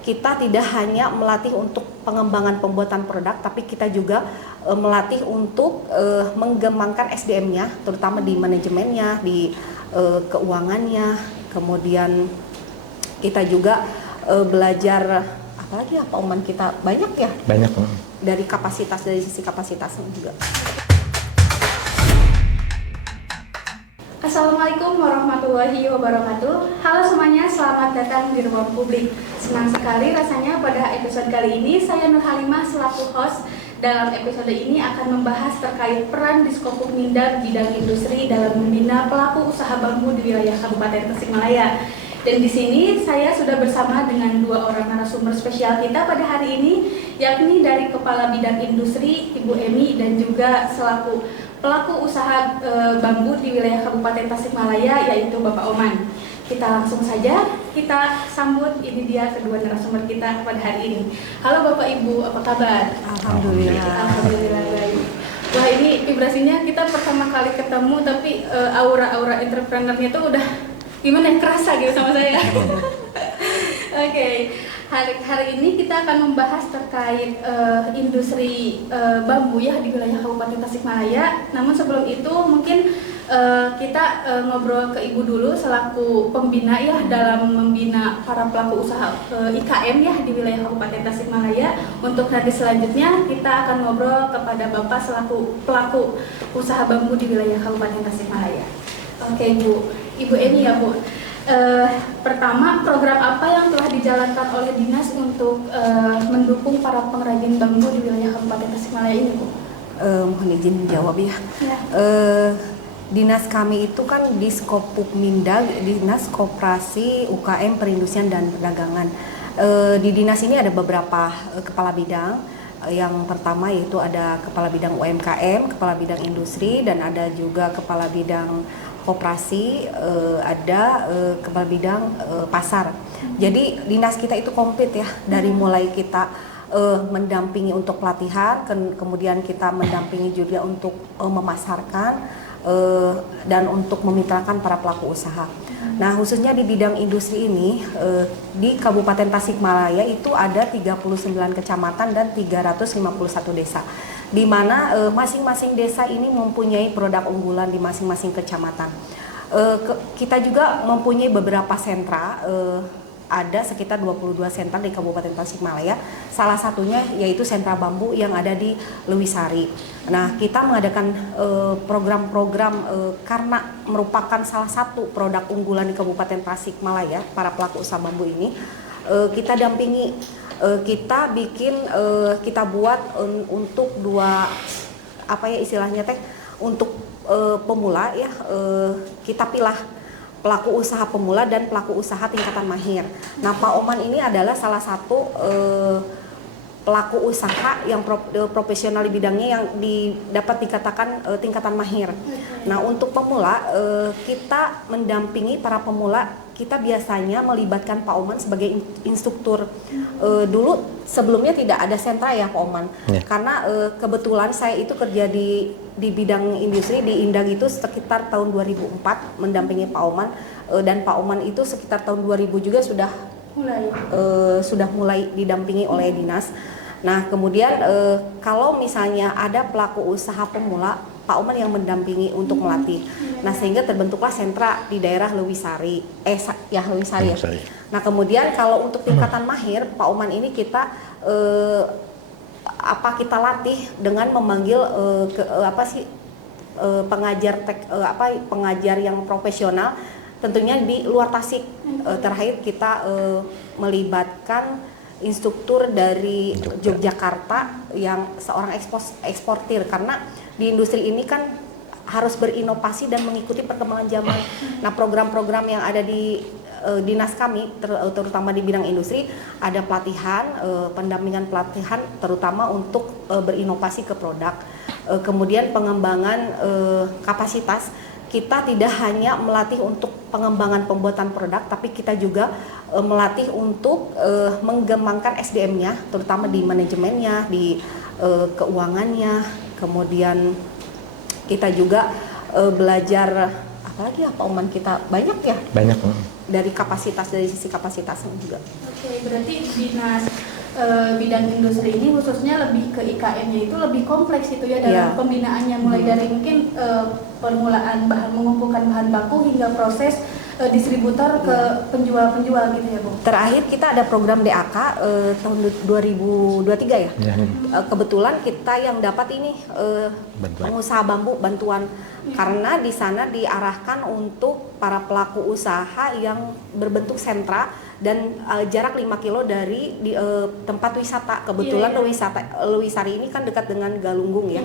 kita tidak hanya melatih untuk pengembangan pembuatan produk, tapi kita juga melatih untuk mengembangkan SDM-nya, terutama di manajemennya, di keuangannya. Kemudian kita juga belajar, apalagi ya Pak Oman, kita banyak ya? Banyak. Dari kapasitas, dari sisi kapasitas juga. Assalamualaikum warahmatullahi wabarakatuh. Halo semuanya, selamat datang di Ruang Publik. Senang sekali rasanya pada episode kali ini saya Nur Halimah selaku host. Dalam episode ini akan membahas terkait peran Diskopuk Mindag bidang industri dalam membina pelaku usaha bambu di wilayah Kabupaten Tasikmalaya. Dan di sini saya sudah bersama dengan dua orang narasumber spesial kita pada hari ini, yakni dari Kepala Bidang Industri Ibu Emi dan juga selaku pelaku usaha bambu di wilayah Kabupaten Tasikmalaya, yaitu Bapak Oman. Kita langsung saja kita sambut, ini dia kedua narasumber kita pada hari ini. Halo Bapak Ibu, apa kabar? Alhamdulillah. Alhamdulillah baik. Wah, ini vibrasinya kita pertama kali ketemu, tapi aura-aura entrepreneurnya tuh udah gimana, kerasa gitu sama saya. Oke. Hari ini kita akan membahas terkait industri bambu ya di wilayah Kabupaten Tasikmalaya. Namun sebelum itu mungkin kita ngobrol ke Ibu dulu selaku pembina ya dalam membina para pelaku usaha IKM ya di wilayah Kabupaten Tasikmalaya. Untuk nanti selanjutnya kita akan ngobrol kepada Bapak selaku pelaku usaha bambu di wilayah Kabupaten Tasikmalaya. Oke Ibu Eni ya Bu. Pertama, program apa yang telah dijalankan oleh dinas untuk mendukung para pengrajin bambu di wilayah Kabupaten Tasikmalaya ini, Bu? Mohon izin menjawab ya. Dinas kami itu kan Diskopuk Mindag, Dinas Koperasi UKM Perindustrian dan Perdagangan. Di dinas ini ada beberapa kepala bidang. Yang pertama yaitu ada kepala bidang UMKM, kepala bidang industri, dan ada juga kepala bidang koperasi, ada kepala bidang pasar. Jadi dinas kita itu komplit ya, dari mulai kita mendampingi untuk pelatihan, kemudian kita mendampingi juga untuk memasarkan dan untuk memitrakan para pelaku usaha. Nah, khususnya di bidang industri ini di Kabupaten Tasikmalaya itu ada 39 kecamatan dan 351 desa. Di mana masing-masing desa ini mempunyai produk unggulan di masing-masing kecamatan. Kita juga mempunyai beberapa sentra, ada sekitar 22 sentra di Kabupaten Tasikmalaya. Salah satunya yaitu sentra bambu yang ada di Lewisari. Nah, kita mengadakan program-program karena merupakan salah satu produk unggulan di Kabupaten Tasikmalaya, para pelaku usaha bambu ini. Kita dampingi, kita bikin, kita buat untuk dua, apa ya istilahnya teh, untuk pemula ya, kita pilah pelaku usaha pemula dan pelaku usaha tingkatan mahir. Nah, Pak Oman ini adalah salah satu pelaku usaha yang profesional di bidangnya yang dapat dikatakan tingkatan mahir. Nah, untuk pemula kita mendampingi para pemula, kita biasanya melibatkan Pak Oman sebagai instruktur. Dulu sebelumnya tidak ada sentra ya Pak Oman, karena kebetulan saya itu kerja di bidang industri di Indag itu sekitar tahun 2004 mendampingi Pak Oman, dan Pak Oman itu sekitar tahun 2000 juga sudah mulai didampingi oleh dinas. Nah, kemudian kalau misalnya ada pelaku usaha pemula, Pak Oman yang mendampingi untuk melatih. Nah, sehingga terbentuklah sentra di daerah Lewisari. Lewisari. Nah, kemudian kalau untuk tingkatan mahir, Pak Oman ini kita kita latih dengan memanggil pengajar yang profesional, tentunya di luar Tasik. Terakhir kita melibatkan instruktur dari Yogyakarta yang seorang eksportir, karena di industri ini kan harus berinovasi dan mengikuti perkembangan zaman. Nah, program-program yang ada di dinas kami, terutama di bidang industri, ada pelatihan, pendampingan pelatihan, terutama untuk berinovasi ke produk. Kemudian pengembangan kapasitas, kita tidak hanya melatih untuk pengembangan pembuatan produk, tapi kita juga melatih untuk mengembangkan SDM-nya, terutama di manajemennya, di keuangannya. Kemudian kita juga belajar apalagi ya Pak Oman, kita banyak ya Banyak. dari sisi kapasitasnya juga. Oke, berarti dinas bidang industri ini khususnya lebih ke IKM-nya itu lebih kompleks itu ya dalam Iya. pembinaannya, mulai dari mungkin permulaan mengumpulkan bahan baku hingga proses distributor ke penjual-penjual gitu ya Bu. Terakhir kita ada program DAK tahun 2023 ya. Ya. Kebetulan kita yang dapat ini Bantuan. pengusaha bambu bantuan, karena di sana diarahkan untuk para pelaku usaha yang berbentuk sentra dan jarak 5 kilo dari tempat wisata. Kebetulan Lewisari ini kan dekat dengan Galunggung ya.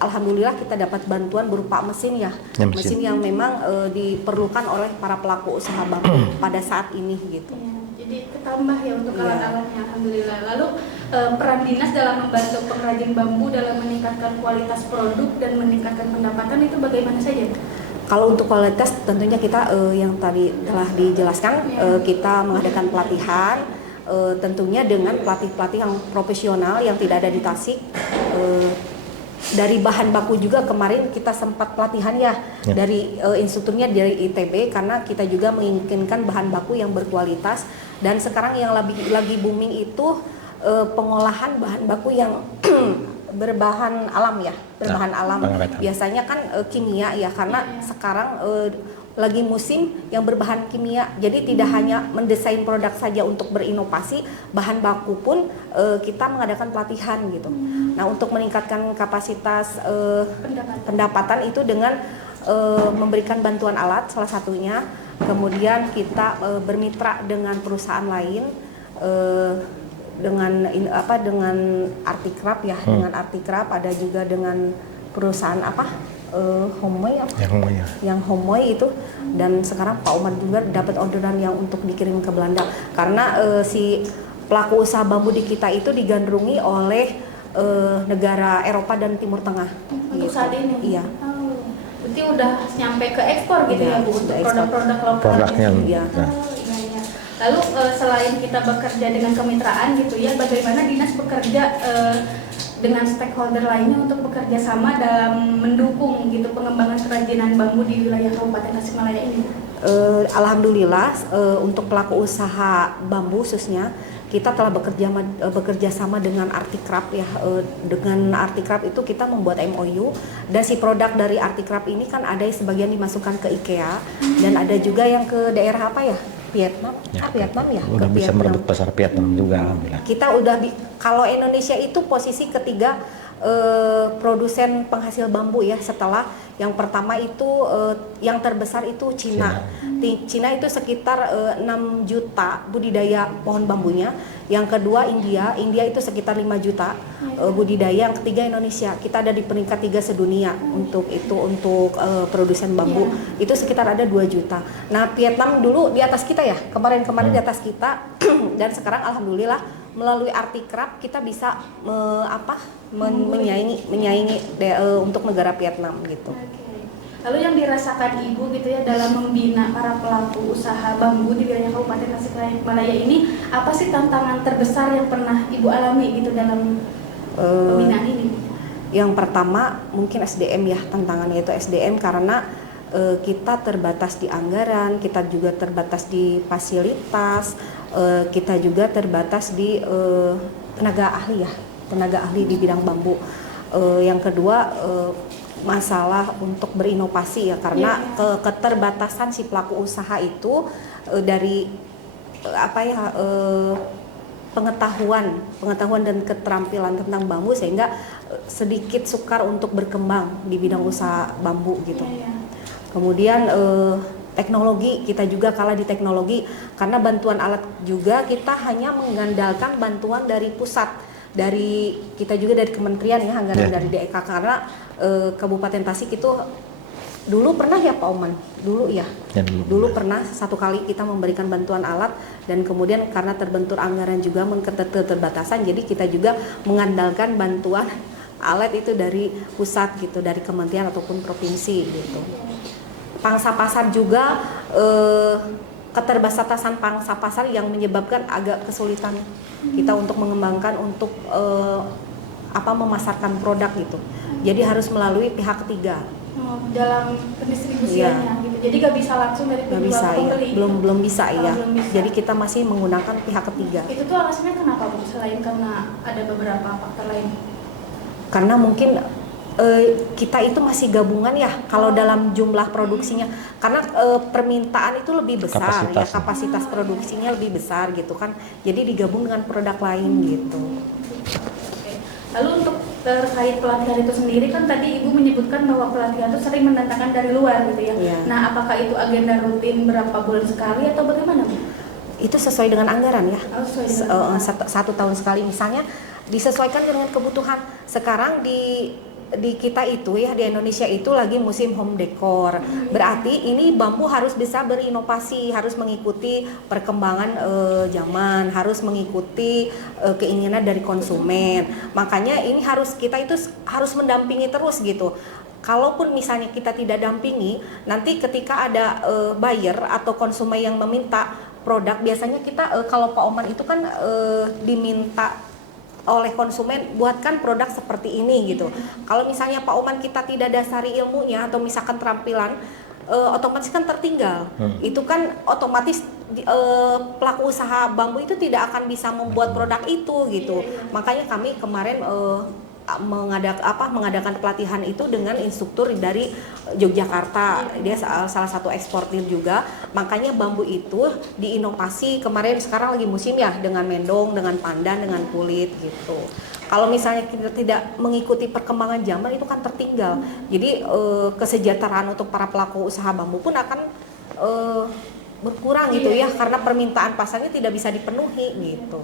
Alhamdulillah kita dapat bantuan berupa mesin ya. Ya, mesin yang memang diperlukan oleh para pelaku usaha bambu pada saat ini gitu. Ya, jadi ketambah ya untuk Iya. alat-alatnya, alhamdulillah. Lalu peran dinas dalam membantu pengrajin bambu dalam meningkatkan kualitas produk dan meningkatkan pendapatan itu bagaimana saja? Kalau untuk kualitas tentunya kita yang tadi telah dijelaskan, kita mengadakan pelatihan tentunya dengan pelatih-pelatih yang profesional yang tidak ada di Tasik. Dari bahan baku juga kemarin kita sempat pelatihan ya. Dari instrukturnya dari ITB, karena kita juga menginginkan bahan baku yang berkualitas, dan sekarang yang lagi booming itu pengolahan bahan baku yang berbahan alam ya, berbahan alam. Biasanya kan kimia ya, karena sekarang lagi musim yang berbahan kimia. Jadi tidak hanya mendesain produk saja untuk berinovasi, bahan baku pun kita mengadakan pelatihan gitu. Nah, untuk meningkatkan kapasitas pendapatan itu dengan memberikan bantuan alat salah satunya. Kemudian kita bermitra dengan perusahaan lain dengan Artikrap ya, dengan Artikrap, ada juga dengan perusahaan Homoy yang Homoy itu, dan sekarang Pak Umar juga dapat orderan yang untuk dikirim ke Belanda, karena si pelaku usaha bambu di kita itu digandrungi oleh negara Eropa dan Timur Tengah. Untuk saat ini? Iya. Oh, berarti udah nyampe ke ekspor gitu Iya, ya Bu, untuk sudah ekspor. produk-produk lokal. Produknya. Iya. Oh, iya. Lalu selain kita bekerja dengan kemitraan gitu ya, bagaimana dinas bekerja dengan stakeholder lainnya untuk bekerja sama dalam mendukung gitu pengembangan kerajinan bambu di wilayah Kabupaten Tasikmalaya ini? Alhamdulillah untuk pelaku usaha bambu khususnya kita telah bekerja sama dengan Artikrap ya. Dengan Artikrap itu kita membuat MOU, dan si produk dari Artikrap ini kan ada yang sebagian dimasukkan ke IKEA dan ada juga yang ke daerah apa ya? Vietnam ya. Udah ke bisa Vietnam. merebut pasar Vietnam juga, alhamdulillah. Kita udah kalau Indonesia itu posisi ketiga produsen penghasil bambu ya, setelah yang pertama itu yang terbesar itu Cina. Cina itu sekitar 6 juta budidaya pohon bambunya. Yang kedua India itu sekitar 5 juta budidaya. Yang ketiga Indonesia. Kita ada di peringkat 3 sedunia untuk produsen bambu. Itu sekitar ada 2 juta. Nah, Vietnam dulu di atas kita ya. Kemarin di atas kita dan sekarang alhamdulillah melalui Artikrap kita bisa menyaingi untuk negara Vietnam gitu. Oke. Lalu yang dirasakan Ibu gitu ya dalam membina para pelaku usaha bambu di wilayah Kabupaten Tasikmalaya ini, apa sih tantangan terbesar yang pernah Ibu alami gitu dalam pembinaan ini? Yang pertama mungkin SDM ya, tantangannya itu SDM karena kita terbatas di anggaran, kita juga terbatas di fasilitas, kita juga terbatas di tenaga ahli di bidang bambu. Yang kedua masalah untuk berinovasi ya, karena keterbatasan si pelaku usaha itu dari pengetahuan dan keterampilan tentang bambu, sehingga sedikit sukar untuk berkembang di bidang usaha bambu gitu. Kemudian teknologi, kita juga kalah di teknologi karena bantuan alat juga kita hanya mengandalkan bantuan dari pusat, kita juga dari kementerian ya, anggaran dari DEK, karena Kabupaten Tasik itu dulu pernah ya Pak Oman, dulu pernah satu kali kita memberikan bantuan alat, dan kemudian karena terbentur anggaran juga keterbatasan, jadi kita juga mengandalkan bantuan alat itu dari pusat gitu, dari kementerian ataupun provinsi gitu. Pangsa pasar juga keterbatasan pangsa pasar yang menyebabkan agak kesulitan kita untuk mengembangkan untuk memasarkan produk gitu. Jadi harus melalui pihak ketiga. dalam pendistribusiannya gitu. Jadi nggak bisa langsung dari Nggak penjual bisa ke ya, pembeli. belum bisa Oh, ya. belum bisa. Jadi kita masih menggunakan pihak ketiga. Itu tuh alasannya kenapa Bu? Selain karena ada beberapa faktor lain. Karena mungkin kita itu masih gabungan ya kalau dalam jumlah produksinya, karena permintaan itu lebih besar ya, Kapasitas. kapasitas produksinya lebih besar gitu kan, jadi digabung dengan produk lain gitu. Oke. Lalu untuk terkait pelatihan itu sendiri kan tadi Ibu menyebutkan bahwa pelatihan itu sering mendatangkan dari luar gitu ya. Iya. Nah, apakah itu agenda rutin berapa bulan sekali atau bagaimana Bu? Itu sesuai dengan anggaran ya. Oh, sesuai dengan anggaran. Satu tahun sekali misalnya, disesuaikan dengan kebutuhan. Sekarang di kita itu ya, di Indonesia itu lagi musim home decor. Berarti ini bambu harus bisa berinovasi, harus mengikuti perkembangan zaman, harus mengikuti keinginan dari konsumen. Makanya ini kita itu harus mendampingi terus gitu. Kalaupun misalnya kita tidak dampingi, nanti ketika ada buyer atau konsumen yang meminta produk, biasanya kita kalau Pak Oman itu kan diminta oleh konsumen, buatkan produk seperti ini gitu. Kalau misalnya Pak Oman kita tidak dasari ilmunya atau misalkan keterampilan, otomatis kan tertinggal. Itu kan otomatis pelaku usaha bambu itu tidak akan bisa membuat produk itu gitu. Makanya kami kemarin mengadakan pelatihan itu dengan instruktur dari Yogyakarta. Dia salah satu eksportir juga. Makanya bambu itu diinovasi kemarin, sekarang lagi musim ya, dengan mendong, dengan pandan, dengan kulit gitu. Kalau misalnya kita tidak mengikuti perkembangan zaman itu kan tertinggal. Jadi kesejahteraan untuk para pelaku usaha bambu pun akan berkurang gitu ya, karena permintaan pasarnya tidak bisa dipenuhi gitu.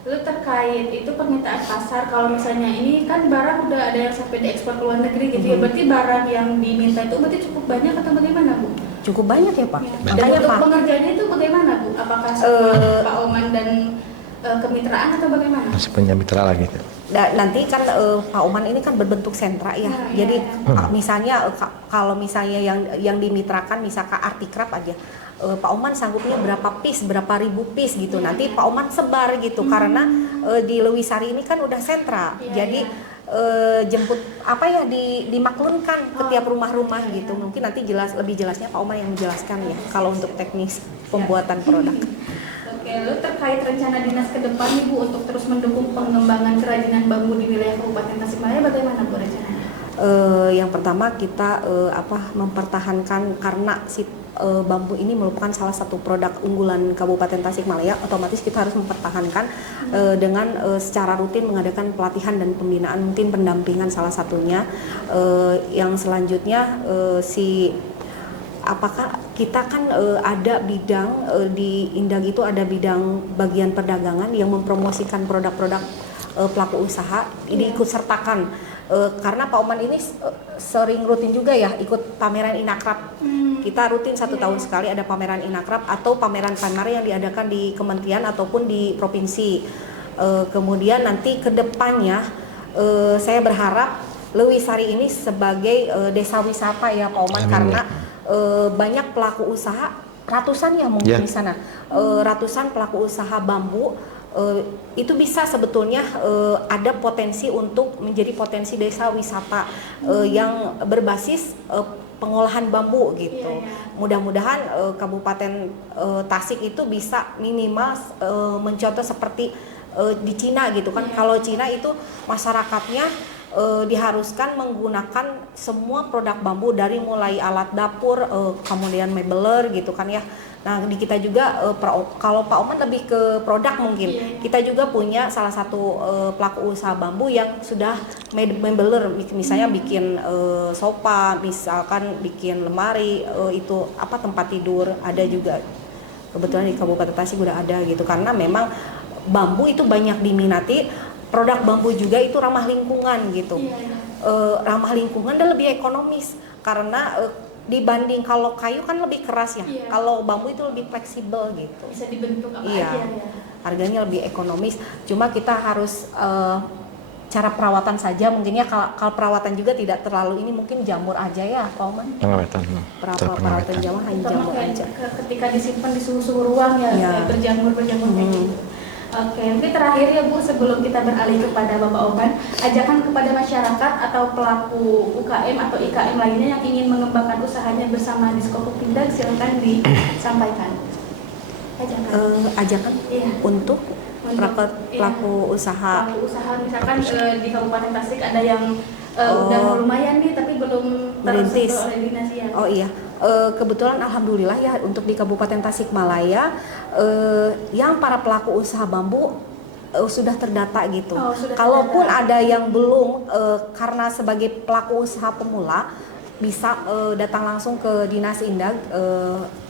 Lalu terkait itu permintaan pasar, kalau misalnya ini kan barang udah ada yang sampai diekspor ke luar negeri gitu ya, berarti barang yang diminta itu berarti cukup banyak atau bagaimana Bu? Cukup banyak ya Pak. Ya. Dan Makanya untuk Pak, pengerjaannya itu bagaimana Bu? Apakah sama Pak Oman dan kemitraan atau bagaimana? Masih punya mitra lagi. nanti kan Pak Oman ini kan berbentuk sentra ya. Nah, Jadi ya. misalnya kalau misalnya yang dimitrakan misalkan Artikrap aja, Pak Oman sanggupnya berapa piece, berapa ribu piece gitu. Nanti Pak Oman sebar gitu, karena di Lewisari ini kan udah sentra. Jadi jemput dimaklunkan ke tiap rumah-rumah gitu. Mungkin nanti lebih jelasnya Pak Oman yang menjelaskan ya kalau untuk teknis pembuatan produk. Oke, lalu terkait rencana dinas ke depan Ibu untuk terus mendukung pengembangan kerajinan bambu di wilayah Kabupaten Tasikmalaya, bagaimana Bu rencananya? Yang pertama kita mempertahankan, karena bambu ini merupakan salah satu produk unggulan Kabupaten Tasikmalaya, otomatis kita harus mempertahankan dengan secara rutin mengadakan pelatihan dan pembinaan, mungkin pendampingan salah satunya. Yang selanjutnya apakah kita kan ada bidang di Indag itu ada bidang bagian perdagangan yang mempromosikan produk-produk pelaku usaha, ini ikut sertakan. Karena Pak Oman ini sering rutin juga ya ikut pameran Inakrab. Kita rutin 1 tahun sekali ada pameran Inakrab atau pameran-pameran yang diadakan di kementerian ataupun di provinsi. Kemudian nanti ke depannya saya berharap Lewisari ini sebagai desa wisata ya Pak Oman. Amin, karena banyak pelaku usaha, ratusan ya mungkin di sana, ratusan pelaku usaha bambu. Itu bisa sebetulnya ada potensi untuk menjadi potensi desa wisata yang berbasis pengolahan bambu gitu. Mudah-mudahan Kabupaten Tasik itu bisa minimal mencontoh seperti di Cina gitu kan. Kalau Cina itu masyarakatnya diharuskan menggunakan semua produk bambu dari mulai alat dapur, kemudian mebeler gitu kan ya. Nah di kita juga kalau Pak Oman lebih ke produk mungkin. Kita juga punya salah satu pelaku usaha bambu yang sudah mebeler, misalnya bikin sofa, misalkan bikin lemari, itu tempat tidur, ada juga. Kebetulan di Kabupaten Tasik udah ada gitu, karena memang bambu itu banyak diminati. Produk bambu juga itu ramah lingkungan gitu, ramah lingkungan dan lebih ekonomis, karena dibanding kalau kayu kan lebih keras ya, kalau bambu itu lebih fleksibel gitu. Bisa dibentuk apa aja ya. Harganya lebih ekonomis, cuma kita harus cara perawatan saja mungkin ya. Kalau perawatan juga tidak terlalu ini, mungkin jamur aja ya Pak Oman. Perawatan jamur hanya jamur aja. Ketika disimpan di suhu ruang ya. Berjamur kayak gitu. Oke, mungkin terakhir ya Bu, sebelum kita beralih kepada Bapak Oman, ajakan kepada masyarakat atau pelaku UKM atau IKM lainnya yang ingin mengembangkan usahanya bersama Diskopuk Pindad, silakan disampaikan. Ajakan Iya. untuk pelaku usaha. Pelaku usaha misalkan di Kabupaten Tasik ada yang udah lumayan nih tapi belum Merintis. tersentuh oleh dinas ya. Oh iya, kebetulan alhamdulillah ya untuk di Kabupaten Tasikmalaya yang para pelaku usaha bambu sudah terdata gitu. Oh, sudah Kalaupun terdata. ada yang belum karena sebagai pelaku usaha pemula bisa datang langsung ke Dinas Indag,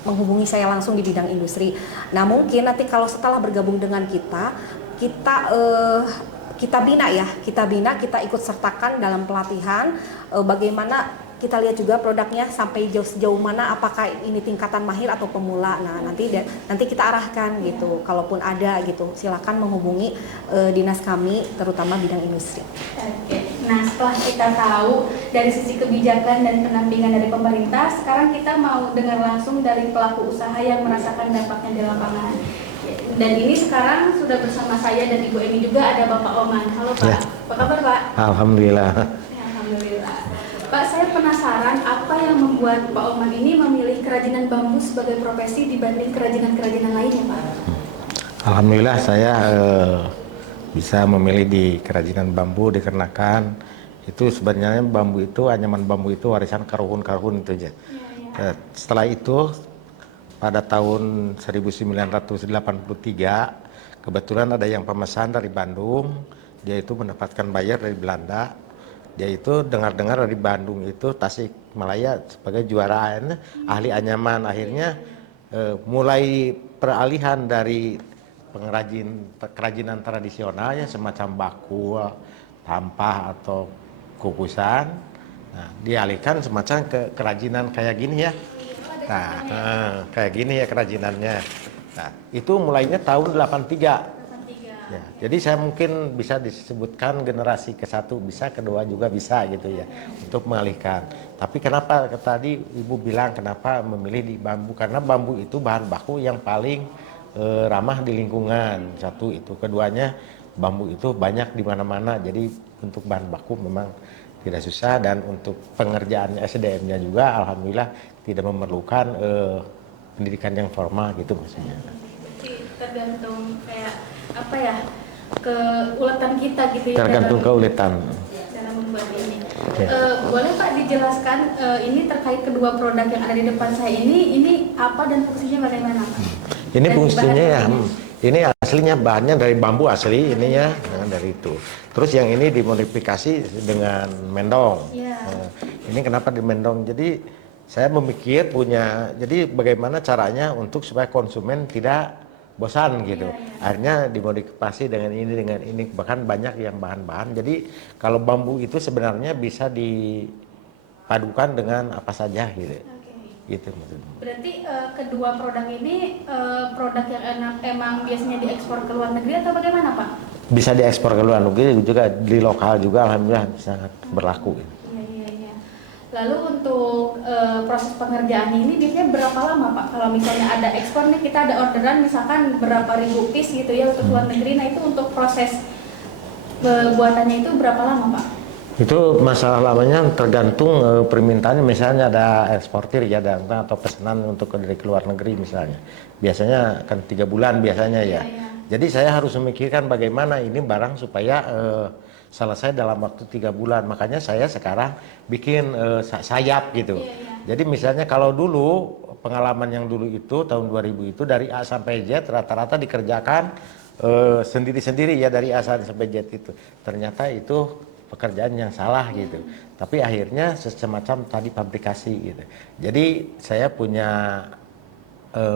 menghubungi saya langsung di bidang industri. Nah mungkin nanti kalau setelah bergabung dengan kita bina ya, kita ikut sertakan dalam pelatihan bagaimana kita lihat juga produknya sampai sejauh mana, apakah ini tingkatan mahir atau pemula. Nah nanti kita arahkan gitu. Kalaupun ada gitu, silakan menghubungi dinas kami terutama bidang industri. Oke. Nah, setelah kita tahu dari sisi kebijakan dan pendampingan dari pemerintah, sekarang kita mau dengar langsung dari pelaku usaha yang merasakan dampaknya di lapangan. Dan ini sekarang sudah bersama saya dan Ibu Emi juga ada Bapak Oman. Halo Pak, Ya. apa kabar Pak? Alhamdulillah. Ya, alhamdulillah. Pak, saya penasaran apa yang membuat Pak Oman ini memilih kerajinan bambu sebagai profesi dibanding kerajinan-kerajinan lainnya Pak? Alhamdulillah saya bisa memilih di kerajinan bambu dikarenakan itu sebenarnya anyaman bambu itu warisan karuhun itu aja. Setelah itu pada tahun 1983 kebetulan ada yang pemesan dari Bandung, dia itu mendapatkan bayar dari Belanda. Dia itu dengar-dengar dari Bandung itu Tasikmalaya sebagai juara ahli anyaman. Akhirnya mulai peralihan dari kerajinan tradisional ya semacam baku, tampah atau kukusan. Nah, dialihkan semacam ke kerajinan kayak gini ya. Nah, kayak gini ya kerajinannya. Nah, itu mulainya tahun 83. Ya, jadi saya mungkin bisa disebutkan generasi ke-1 bisa, kedua juga bisa gitu ya untuk mengalihkan. Tapi kenapa tadi Ibu bilang kenapa memilih di bambu? Karena bambu itu bahan baku yang paling ramah di lingkungan. Satu itu, keduanya bambu itu banyak di mana-mana. Jadi untuk bahan baku memang tidak susah dan untuk pengerjaan SDM-nya juga alhamdulillah tidak memerlukan pendidikan yang formal gitu maksudnya. Jadi tergantung kayak apa ya, keuletan kita gitu ya. Tergantung keuletan. Dalam membuat ini. Ya. Boleh Pak dijelaskan ini terkait kedua produk yang ada di depan saya ini apa dan fungsinya bagaimana Pak? Ini Dan fungsinya ya, bahan-bahannya. ini aslinya bahannya dari bambu asli ininya, dari itu. Terus yang ini dimodifikasi dengan mendong. Ya. Ini kenapa di mendong? Jadi saya memikir jadi bagaimana caranya untuk supaya konsumen tidak bosan gitu. Akhirnya dimodifikasi dengan ini, bahkan banyak yang bahan-bahan. Jadi kalau bambu itu sebenarnya bisa dipadukan dengan apa saja gitu. Gitu maksudnya. Berarti kedua produk ini produk yang emang biasanya diekspor ke luar negeri atau bagaimana Pak? Bisa diekspor ke luar negeri juga, di lokal juga alhamdulillah sangat berlaku. Iya. Lalu untuk proses pengerjaan ini biasanya berapa lama Pak? Kalau misalnya ada ekspor nih, kita ada orderan misalkan berapa ribu piece gitu ya untuk luar negeri. Nah itu untuk proses pembuatannya itu berapa lama Pak? Itu masalah lamanya tergantung permintaannya. Misalnya ada eksportir ya datang atau pesanan untuk dari luar negeri misalnya. Biasanya kan 3 bulan biasanya ya. Jadi saya harus memikirkan bagaimana ini barang supaya selesai dalam waktu 3 bulan. Makanya saya sekarang bikin sayap gitu. Jadi misalnya kalau dulu pengalaman yang dulu itu tahun 2000 itu dari A sampai Z rata-rata dikerjakan sendiri-sendiri ya dari A sampai Z itu. Ternyata itu pekerjaan yang salah gitu. Tapi akhirnya semacam tadi pabrikasi gitu. Jadi saya punya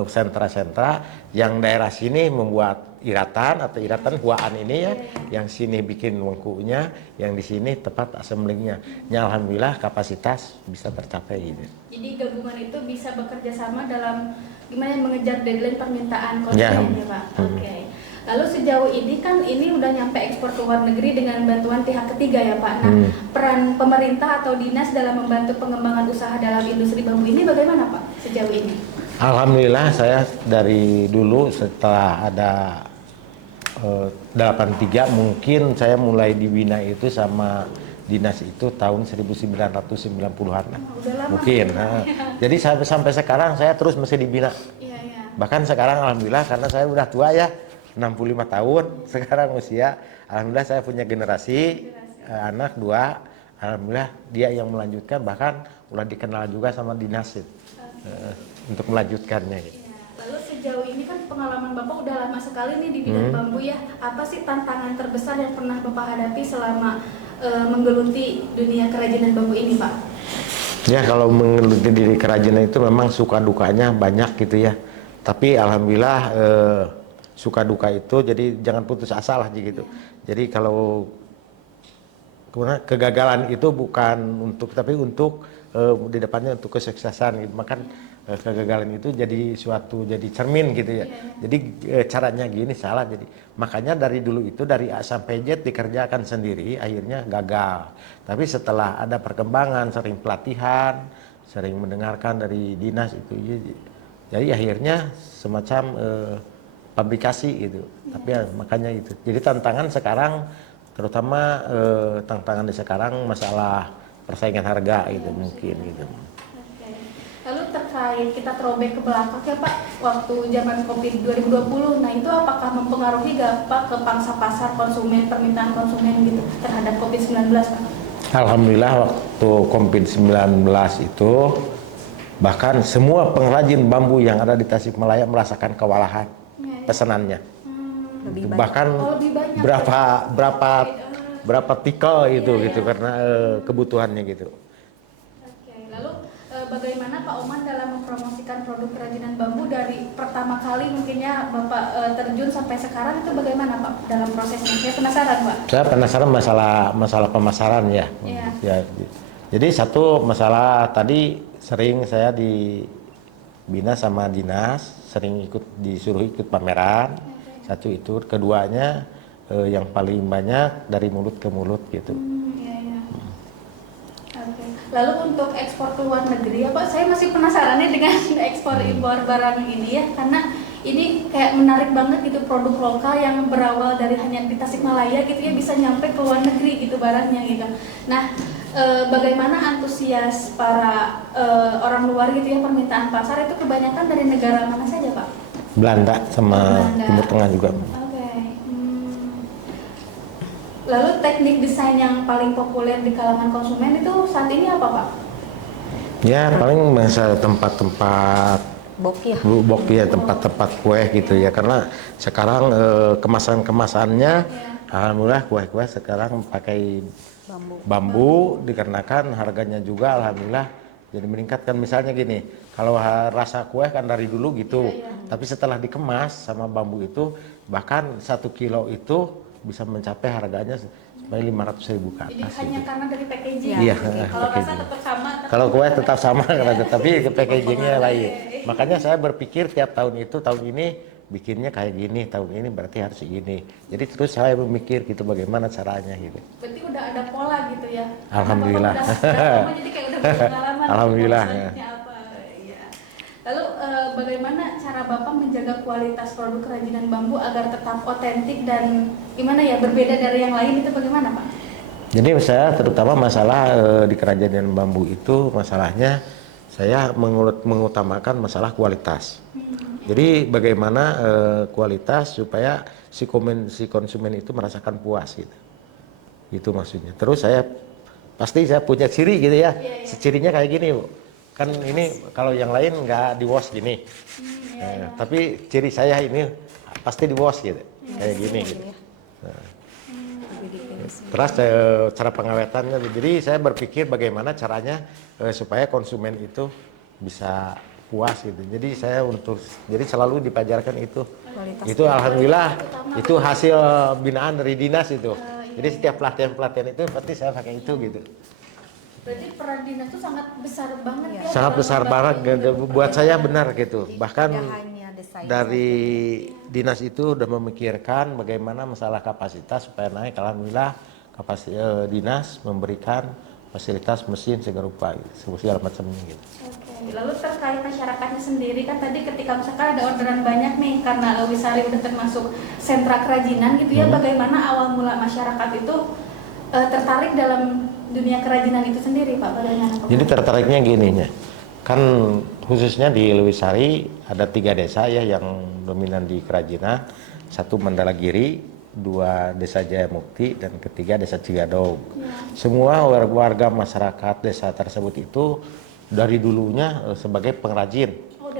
sentra-sentra yang daerah sini membuat iratan atau iratan huaan ini ya, yang sini bikin wengkunya, yang di sini tempat assemblingnya. Ya, alhamdulillah kapasitas bisa tercapai gitu. Jadi gabungan itu bisa bekerja sama dalam gimana mengejar deadline permintaan konsumen ya Pak. Oke. Lalu sejauh ini kan ini udah nyampe ekspor ke luar negeri dengan bantuan pihak ketiga ya Pak. Nah, peran pemerintah atau dinas dalam membantu pengembangan usaha dalam industri bambu ini bagaimana Pak sejauh ini? Alhamdulillah saya dari dulu setelah ada 83 mungkin saya mulai dibina itu sama dinas itu tahun 1990-an mungkin. Jadi sampai sekarang saya terus masih dibina. Bahkan sekarang alhamdulillah karena saya udah tua ya, 65 tahun sekarang usia. Alhamdulillah saya punya generasi anak 2. Alhamdulillah dia yang melanjutkan, bahkan udah dikenal juga sama dinas untuk melanjutkannya gitu. Lalu sejauh ini kan pengalaman Bapak udah lama sekali nih di bidang bambu ya. Apa sih tantangan terbesar yang pernah Bapak hadapi selama menggeluti dunia kerajinan bambu ini, Pak? Ya, kalau menggeluti diri kerajinan itu memang suka dukanya banyak gitu ya. Tapi alhamdulillah suka duka itu jadi jangan putus asa lah gitu. Jadi kalau kegagalan itu bukan untuk, tapi untuk di depannya untuk kesuksesan gitu. Maka kegagalan itu jadi jadi cermin gitu ya. Jadi caranya gini salah, jadi makanya dari dulu itu dari A sampai Z dikerjakan sendiri, akhirnya gagal. Tapi setelah ada perkembangan, sering pelatihan, sering mendengarkan dari dinas itu, jadi akhirnya semacam publikasi gitu. Tapi ya, makanya itu. Jadi tantangan sekarang, terutama tantangan di sekarang masalah persaingan harga gitu mungkin gitu. Lalu terkait kita throwback ke belakang ya Pak, waktu zaman COVID 2020, nah itu apakah mempengaruhi gak Pak ke pangsa pasar konsumen, permintaan konsumen gitu terhadap COVID-19 Pak? Alhamdulillah waktu COVID-19 itu bahkan semua pengrajin bambu yang ada di Tasikmalaya merasakan kewalahan pesanannya. Bahkan berapa tikel gitu karena kebutuhannya gitu. Lalu bagaimana Pak Oman dalam mempromosikan produk kerajinan bambu dari pertama kali mungkinnya Bapak terjun sampai sekarang itu bagaimana Pak dalam prosesnya? Saya penasaran Pak. Saya penasaran masalah pemasaran ya. Ya. Jadi satu masalah tadi sering saya dibina sama dinas, sering disuruh ikut pameran. Satu itu, keduanya yang paling banyak dari mulut ke mulut gitu. Lalu untuk ekspor ke luar negeri ya Pak, saya masih penasaran nih dengan ekspor impor barang ini ya, karena ini kayak menarik banget gitu, produk lokal yang berawal dari hanya di Tasikmalaya gitu ya bisa nyampe ke luar negeri gitu barangnya gitu. Nah, bagaimana antusias para orang luar gitu ya, permintaan pasar itu kebanyakan dari negara mana saja Pak? Belanda sama Timur Tengah juga. Lalu teknik desain yang paling populer di kalangan konsumen itu saat ini apa Pak? Ya paling masa tempat-tempat boki ya, tempat-tempat kue gitu ya, karena sekarang kemasannya alhamdulillah kue-kue sekarang pakai bambu dikarenakan harganya juga alhamdulillah jadi meningkatkan. Misalnya gini, kalau rasa kue kan dari dulu gitu, tapi setelah dikemas sama bambu itu bahkan 1 kilo itu bisa mencapai harganya sampai 500.000 ke atas. Jadi hanya gitu. karena dari packaging. Iya. Kalau rasa tetap sama. Kalau kue tetap sama, tapi packagingnya lain. Makanya saya berpikir tiap tahun ini bikinnya kayak gini, tahun ini berarti harus gini. Jadi terus saya memikir gitu bagaimana caranya gitu. Berarti udah ada pola gitu ya? Alhamdulillah. Jadi kayak udah berpengalaman. Alhamdulillah. Lalu bagaimana cara Bapak menjaga kualitas produk kerajinan bambu agar tetap otentik dan gimana ya, berbeda dari yang lain itu bagaimana Pak? Jadi saya terutama masalah di kerajinan bambu itu masalahnya saya mengutamakan masalah kualitas. Jadi bagaimana kualitas supaya si konsumen itu merasakan puas gitu. Itu maksudnya. Terus pasti saya punya ciri gitu ya. Cirinya kayak gini Bu. Kan ini kalau yang lain nggak di wash gini, tapi ciri saya ini pasti di wash gitu, kayak gini gitu. Terus cara pengawetannya, jadi saya berpikir bagaimana caranya supaya konsumen itu bisa puas gitu. Jadi jadi selalu dipajarkan itu. Itu alhamdulillah itu hasil binaan dari dinas itu. Jadi setiap pelatihan itu pasti saya pakai itu gitu. Berarti peran dinas itu sangat besar banget ya? Sangat besar banget buat saya benar gitu. Bahkan dari dinas itu udah memikirkan bagaimana masalah kapasitas supaya naik. Alhamdulillah dinas memberikan fasilitas mesin segala rupa, segala macamnya gitu. Lalu terkait masyarakatnya sendiri, kan tadi ketika misalkan ada orderan banyak nih karena Lewisari udah termasuk sentra kerajinan gitu ya, bagaimana awal mula masyarakat itu tertarik dalam dunia kerajinan itu sendiri Pak? Bagaimana Pak? Jadi tertariknya gini ya, kan khususnya di Lewisari ada 3 desa ya yang dominan di kerajinan, 1 Mandalagiri, 2 desa Jayamukti, dan ketiga desa Cigadog. Semua warga masyarakat desa tersebut itu dari dulunya sebagai pengrajin. Oh,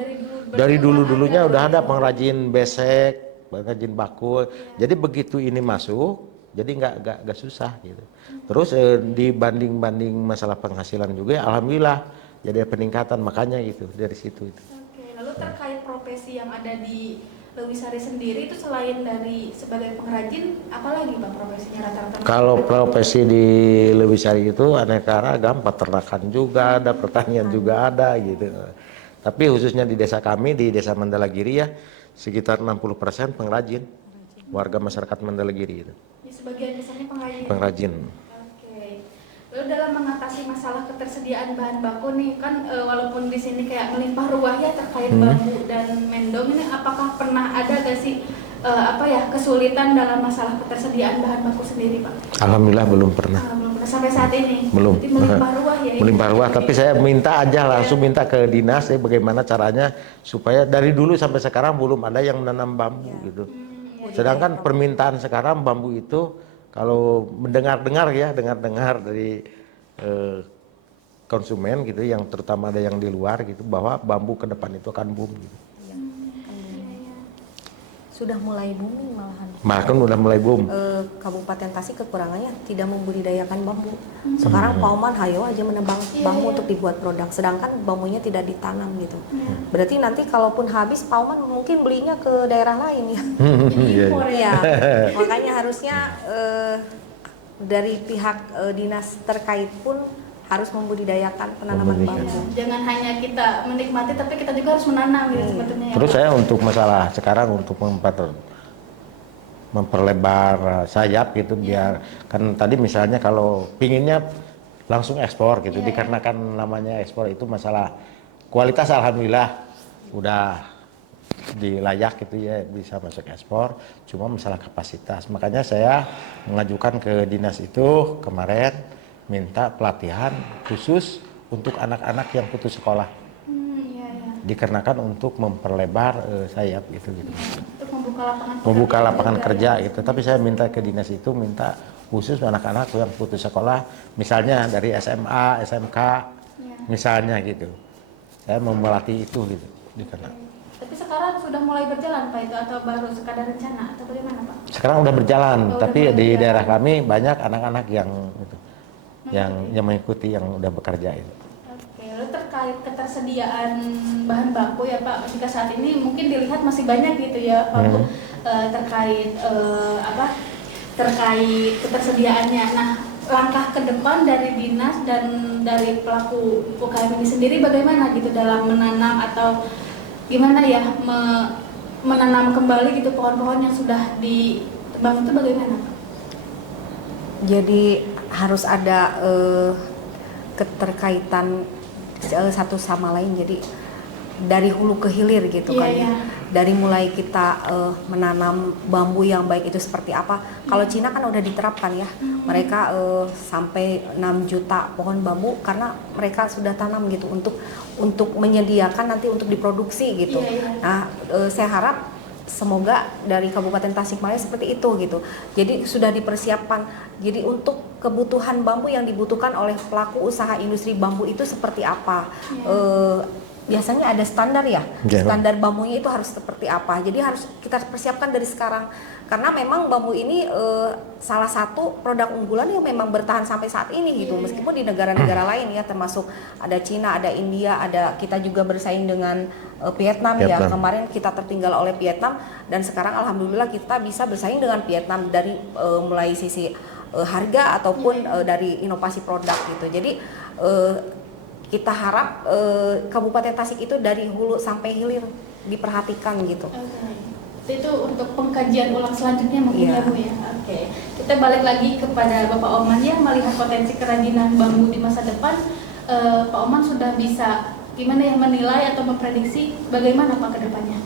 dari dulunya udah ada pengrajin besek, pengrajin bakul. Jadi begitu ini masuk, jadi nggak susah gitu. Terus dibanding masalah penghasilan juga, alhamdulillah jadi ada peningkatan, makanya itu dari situ itu. Oke, lalu terkait profesi yang ada di Lewisari sendiri itu selain dari sebagai pengrajin, apalagi Pak profesinya rata-rata? Kalau profesi di Lewisari itu aneka ragam, peternakan juga ada, pertanian juga ada gitu. Tapi khususnya di desa kami, di desa Mandalagiri ya, sekitar 60% pengrajin, warga masyarakat Mandalagiri itu. Di sebagian besarnya pengrajin. Pengrajin. Lalu dalam mengatasi masalah ketersediaan bahan baku nih kan walaupun di sini kayak melimpah ruah ya terkait bambu dan mendong ini, apakah pernah ada gak sih kesulitan dalam masalah ketersediaan bahan baku sendiri Pak? Alhamdulillah belum pernah. Belum pernah sampai saat ini. Belum. Jadi melimpah ruah ya. Melimpah ruah, tapi saya minta aja langsung minta ke dinas ya bagaimana caranya supaya dari dulu sampai sekarang belum ada yang menanam bambu gitu. Sedangkan permintaan sekarang bambu itu kalau mendengar-dengar dari konsumen gitu, yang terutama ada yang di luar gitu, bahwa bambu ke depan itu akan boom gitu. Sudah mulai booming malahan. Bahkan udah mulai boom. Kabupaten Tasik kekurangannya tidak membudidayakan bambu. Sekarang Pak Oman hayo aja menebang bambu untuk dibuat produk, sedangkan bambunya tidak ditanam gitu. Berarti nanti kalaupun habis Pak Oman mungkin belinya ke daerah lain ya. Ya. Makanya harusnya dari pihak dinas terkait pun harus membudidayakan penanaman bambu. Jangan hanya kita menikmati, tapi kita juga harus menanam gitu sebetulnya. Terus saya untuk masalah sekarang untuk memperlebar sayap gitu, biar kan tadi misalnya kalau pinginnya langsung ekspor gitu, dikarenakan namanya ekspor itu masalah kualitas, alhamdulillah udah dilayak gitu ya, bisa masuk ekspor, cuma masalah kapasitas. Makanya saya mengajukan ke dinas itu kemarin minta pelatihan khusus untuk anak-anak yang putus sekolah, dikarenakan untuk memperlebar sayap gitu. Untuk membuka lapangan kerja gitu. Tapi saya minta ke dinas itu minta khusus anak-anak yang putus sekolah, misalnya dari SMA, SMK, misalnya gitu. Saya mau melatih itu gitu, dikarenakan. Tapi sekarang sudah mulai berjalan Pak itu, atau baru sekadar rencana atau bagaimana Pak? Sekarang udah berjalan, tapi udah di daerah kami banyak anak-anak yang gitu, yang mengikuti, yang udah bekerja itu. Oke, lalu terkait ketersediaan bahan baku ya Pak, jika saat ini mungkin dilihat masih banyak gitu ya Pak, terkait ketersediaannya. Nah, langkah ke depan dari dinas dan dari pelaku UKM ini sendiri bagaimana gitu dalam menanam atau gimana ya menanam kembali gitu pohon-pohon yang sudah ditebang itu bagaimana Pak? Jadi harus ada keterkaitan satu sama lain, jadi dari hulu ke hilir gitu kan ya. Dari mulai kita menanam bambu yang baik itu seperti apa. Kalau Cina kan udah diterapkan ya, mereka sampai 6 juta pohon bambu karena mereka sudah tanam gitu untuk menyediakan nanti untuk diproduksi gitu. Nah, saya harap semoga dari Kabupaten Tasikmalaya seperti itu gitu. Jadi sudah dipersiapkan. Jadi untuk kebutuhan bambu yang dibutuhkan oleh pelaku usaha industri bambu itu seperti apa? Biasanya ada standar ya. Standar bambunya itu harus seperti apa. Jadi harus kita persiapkan dari sekarang. Karena memang bambu ini salah satu produk unggulan yang memang bertahan sampai saat ini gitu. Meskipun di negara-negara lain ya, termasuk ada Cina, ada India, kita juga bersaing dengan Vietnam ya. Kemarin kita tertinggal oleh Vietnam dan sekarang alhamdulillah kita bisa bersaing dengan Vietnam dari mulai sisi harga ataupun dari inovasi produk gitu. Jadi kita harap Kabupaten Tasik itu dari hulu sampai hilir diperhatikan gitu. Itu untuk pengkajian ulang selanjutnya mungkin ya Bu ya. Oke. Kita balik lagi kepada Bapak Oman ya, melihat potensi kerajinan bambu di masa depan. Pak Oman sudah bisa gimana ya menilai atau memprediksi bagaimana Pak ke depannya?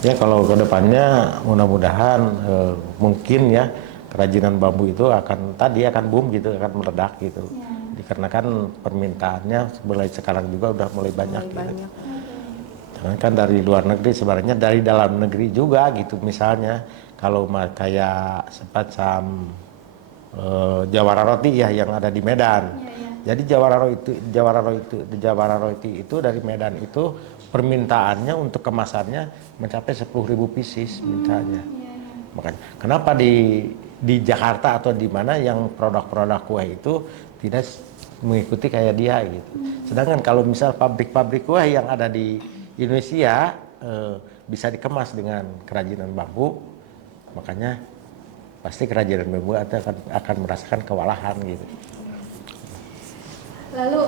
Ya kalau ke depannya mudah-mudahan mungkin ya kerajinan bambu itu akan boom gitu, akan meledak gitu. Ya. Dikarenakan permintaannya mulai sekarang juga udah mulai banyak gitu. Banyak. Jangan kan dari luar negeri, sebenarnya dari dalam negeri juga gitu. Misalnya kalau kayak semacam Jawara Roti ya yang ada di Medan. Ya. Jadi Jawara Roti itu dari Medan itu permintaannya untuk kemasannya mencapai 10.000 pieces mintanya. Ya. Makanya kenapa di Jakarta atau di mana yang produk-produk kue itu tidak mengikuti kayak dia gitu. Sedangkan kalau misal pabrik-pabrik kue yang ada di Indonesia bisa dikemas dengan kerajinan bambu, makanya pasti kerajinan bambu akan merasakan kewalahan gitu. Lalu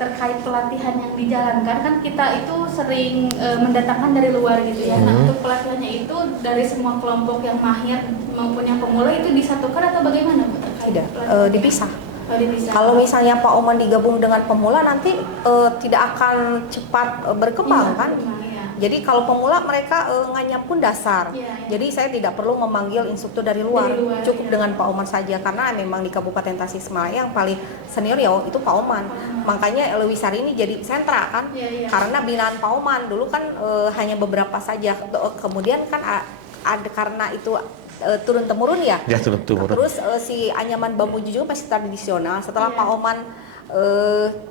terkait pelatihan yang dijalankan kan kita itu sering mendatangkan dari luar gitu ya. Nah untuk pelatihannya itu dari semua kelompok yang mahir maupun yang pemula itu disatukan atau bagaimana Bu terkait Tidak, pelatihan? dipisah. Oh, dipisah. Kalau misalnya Pak Oman digabung dengan pemula nanti tidak akan cepat berkembang Iya, kan? iya. Jadi kalau pemula mereka nganyam pun dasar. Iya. Jadi saya tidak perlu memanggil instruktur dari luar, cukup iya. dengan Pak Oman saja karena memang di Kabupaten Tasikmalaya yang paling senior ya itu Pak Oman. Makanya Lewisari ini jadi sentra kan? Iya. Karena binaan Pak Oman dulu kan hanya beberapa saja. Kemudian kan ada karena itu turun temurun ya. Ya turun-temurun. Terus si anyaman bambu juga masih tradisional. Setelah Iya. Pak Oman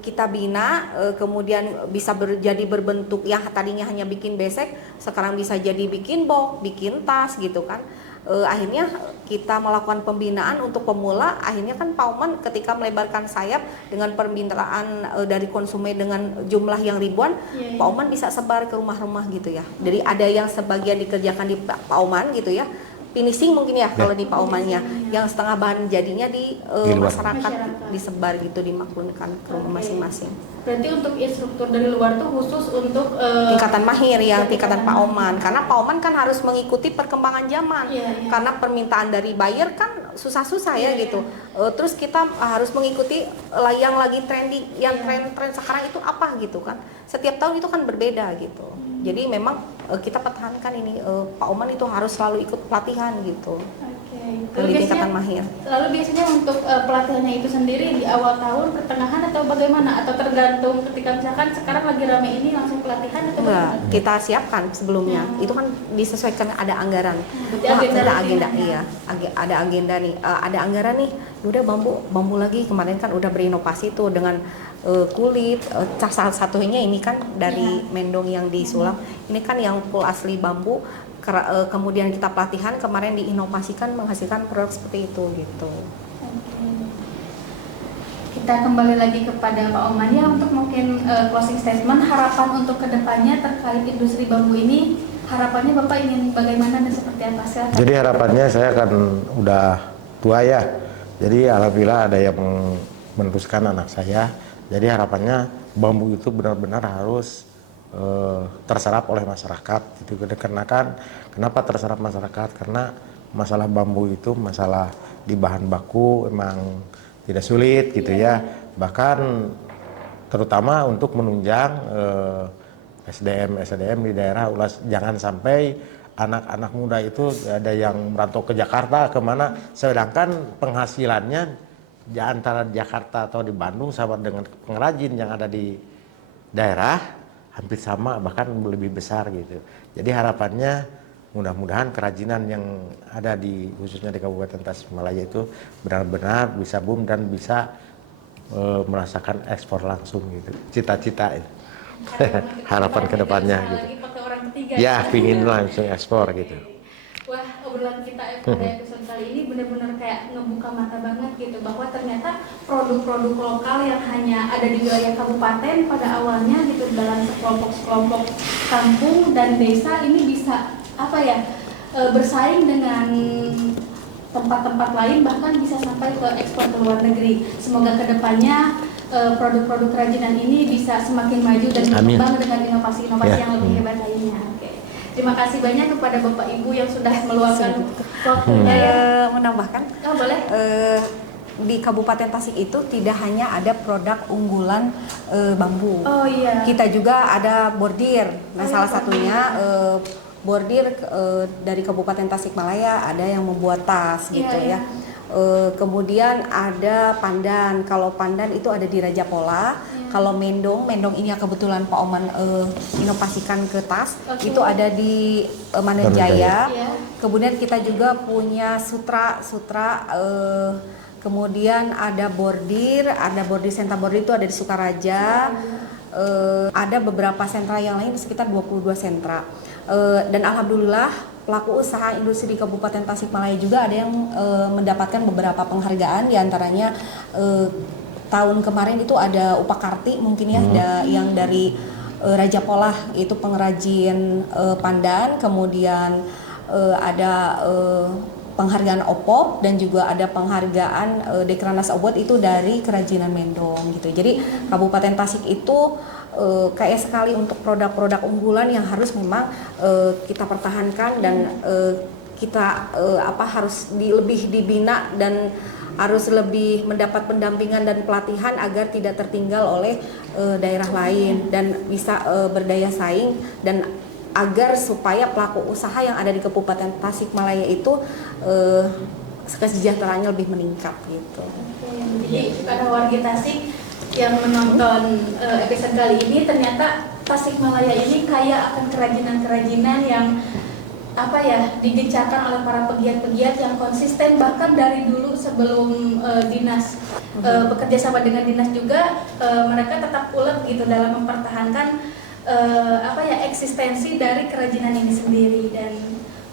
kita bina, kemudian bisa jadi berbentuk yang tadinya hanya bikin besek, sekarang bisa jadi bikin box, bikin tas gitu kan. Akhirnya kita melakukan pembinaan untuk pemula. Akhirnya kan Pak Oman ketika melebarkan sayap dengan permintaan dari konsumen dengan jumlah yang ribuan, Iya. Pak Oman bisa sebar ke rumah-rumah gitu ya. Jadi ada yang sebagian dikerjakan di Pak Oman gitu ya, finishing mungkin ya kalau di Pak Omannya, yang setengah bahan jadinya di luar. masyarakat disebar gitu, dimaklumkan ke rumah masing-masing. Berarti untuk instruktur dari luar tuh khusus untuk Tingkatan mahir yang tingkatan tingkatan Pak Oman, karena Pak Oman kan harus mengikuti perkembangan zaman. Iya. Karena permintaan dari buyer kan susah-susah ya Iya. gitu. Terus kita harus mengikuti yang lagi trending, yang Iya. tren sekarang itu apa gitu kan. Setiap tahun itu kan berbeda gitu. Jadi memang kita pertahankan ini Pak Oman itu harus selalu ikut pelatihan gitu. Lalu Di tingkatan mahir. Lalu biasanya untuk pelatihannya itu sendiri di awal tahun, pertengahan atau bagaimana? Atau tergantung ketika misalkan sekarang lagi rame ini langsung pelatihan atau Enggak, bagaimana? kita siapkan sebelumnya. Itu kan disesuaikan ada anggaran. Berarti Wah, agenda ada rutin agenda ya? iya. Ada agenda nih. Ada anggaran nih. Udah bambu lagi kemarin kan udah berinovasi tuh dengan kulit. Salah satunya ini kan dari mendong yang disulam. Ini kan yang full asli bambu. Kemudian kita pelatihan kemarin diinovasikan menghasilkan produk seperti itu gitu. Oke. Kita kembali lagi kepada Pak Oman ya untuk mungkin closing statement, harapan untuk kedepannya terkait industri bambu ini, harapannya Bapak ingin bagaimana dan seperti apa? Silakan. Jadi harapannya saya kan udah tua ya. Jadi alhamdulillah ada yang meneruskan anak saya. Jadi harapannya bambu itu benar-benar harus terserap oleh masyarakat gitu. Kenapa terserap masyarakat? Karena masalah bambu itu masalah di bahan baku emang tidak sulit gitu ya. Bahkan terutama untuk menunjang SDM di daerah ulas, jangan sampai anak-anak muda itu ada yang merantau ke Jakarta kemana, sedangkan penghasilannya di antara Jakarta atau di Bandung sama dengan pengrajin yang ada di daerah hampir sama, bahkan lebih besar gitu. Jadi harapannya mudah-mudahan kerajinan yang ada khususnya di Kabupaten Tasikmalaya itu benar-benar bisa boom dan bisa merasakan ekspor langsung gitu. Cita-cita itu. Harapan kedepannya gitu. Lagi pakai orang ketiga. Ya, pingin langsung ekspor gitu. Wah, obrolan kita pada episode kali ini benar-benar kayak ngebuka mata banget gitu, bahwa ternyata produk-produk lokal yang hanya ada di wilayah kabupaten pada awalnya gitu dalam sekelompok kampung dan desa ini bisa bersaing dengan tempat-tempat lain, bahkan bisa sampai ke ekspor ke luar negeri. Semoga kedepannya produk-produk kerajinan ini bisa semakin maju dan berkembang dengan inovasi-inovasi yang lebih hebat lainnya. Oke. Terima kasih banyak kepada Bapak Ibu yang sudah meluangkan waktunya ya. Menambahkan Oh, boleh. di Kabupaten Tasik itu tidak hanya ada produk unggulan bambu. Oh iya. Kita juga ada bordir. Nah, Oh, iya, salah satunya bordir dari Kabupaten Tasikmalaya ada yang membuat tas Iya, gitu iya. ya. Kemudian ada pandan. Kalau pandan itu ada di Raja Pola. Kalau mendong ini ya kebetulan Pak Oman inovasikan ke tas. Oke. Itu ada di Manujaya. Manujaya. Iya. Kemudian kita juga punya sutra. Kemudian ada bordir sentra bordir itu ada di Sukaraja. Ada beberapa sentra yang lain sekitar 22 sentra. Dan alhamdulillah pelaku usaha industri di Kabupaten Tasikmalaya juga ada yang mendapatkan beberapa penghargaan, diantaranya tahun kemarin itu ada Upakarti mungkin ya, yang dari Raja Polah itu pengrajin pandan, kemudian ada penghargaan OPOP dan juga ada penghargaan Dekranasda Award itu dari kerajinan mendong gitu. Jadi Kabupaten Tasik itu kaya sekali untuk produk-produk unggulan yang harus memang kita pertahankan dan kita harus lebih dibina dan harus lebih mendapat pendampingan dan pelatihan agar tidak tertinggal oleh daerah lain dan bisa berdaya saing, dan agar supaya pelaku usaha yang ada di Kabupaten Tasikmalaya itu kesejahteraannya lebih meningkat gitu. Jadi para warga Tasik yang menonton episode kali ini, ternyata Tasikmalaya ini kaya akan kerajinan-kerajinan yang digencarkan oleh para pegiat-pegiat yang konsisten, bahkan dari dulu sebelum dinas bekerja sama dengan dinas juga mereka tetap ulet gitu dalam mempertahankan eksistensi dari kerajinan ini sendiri. Dan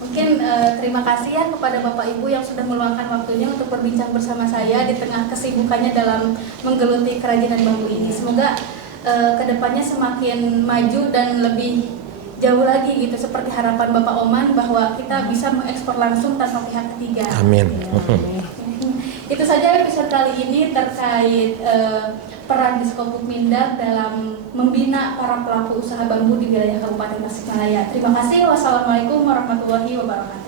mungkin terima kasih ya kepada Bapak Ibu yang sudah meluangkan waktunya untuk berbincang bersama saya di tengah kesibukannya dalam menggeluti kerajinan bambu ini. Semoga kedepannya semakin maju dan lebih jauh lagi gitu, seperti harapan Bapak Oman bahwa kita bisa mengekspor langsung tanpa pihak ketiga. Amin. Itu saja episode kali ini terkait peran Diskopupmindag dalam membina para pelaku usaha bambu di wilayah Kabupaten Tasikmalaya. Terima kasih. Wassalamualaikum warahmatullahi wabarakatuh.